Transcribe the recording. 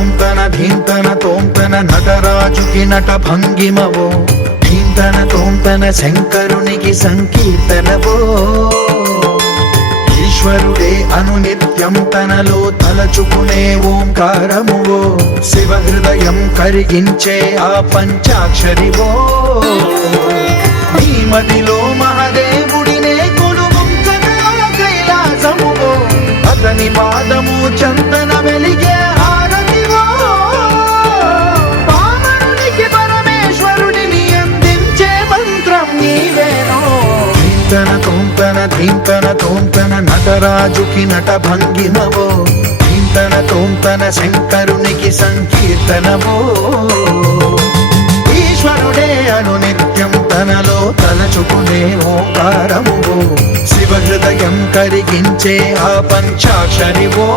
తోంతన ధీంతన తోంతన నటరాజుకి నట భంగిమవో, ధీంతన తోంతన శంకరునికి సంకీర్తనవో. ఈశ్వరుడే అనునిత్యం తనలో తలచుకునే ఓంకారమువో, శివ హృదయం కరిగించే ఆ పంచాక్షరివో. నీ మదిలో మహాదేవుడినే కొలువుంచగా కైలాసమువో, అతని పాదము చందన వెలిగే హారతివో. పామరునికి పరమేశ్వరుడిని అందించే మంత్రం నీవేనో. ధీంతన తోంతన ధీంతన తోంతన నటరాజుకి నట భంగిమవో, ధీంతన తోంతన శంకరునికి సంకీర్తనవో. ఈశ్వరుడే అనునిత్యం తనలో తలచుకునే ఓంకారమువో, శివ హృదయం కరిగించే ఆ పంచాక్షరివో.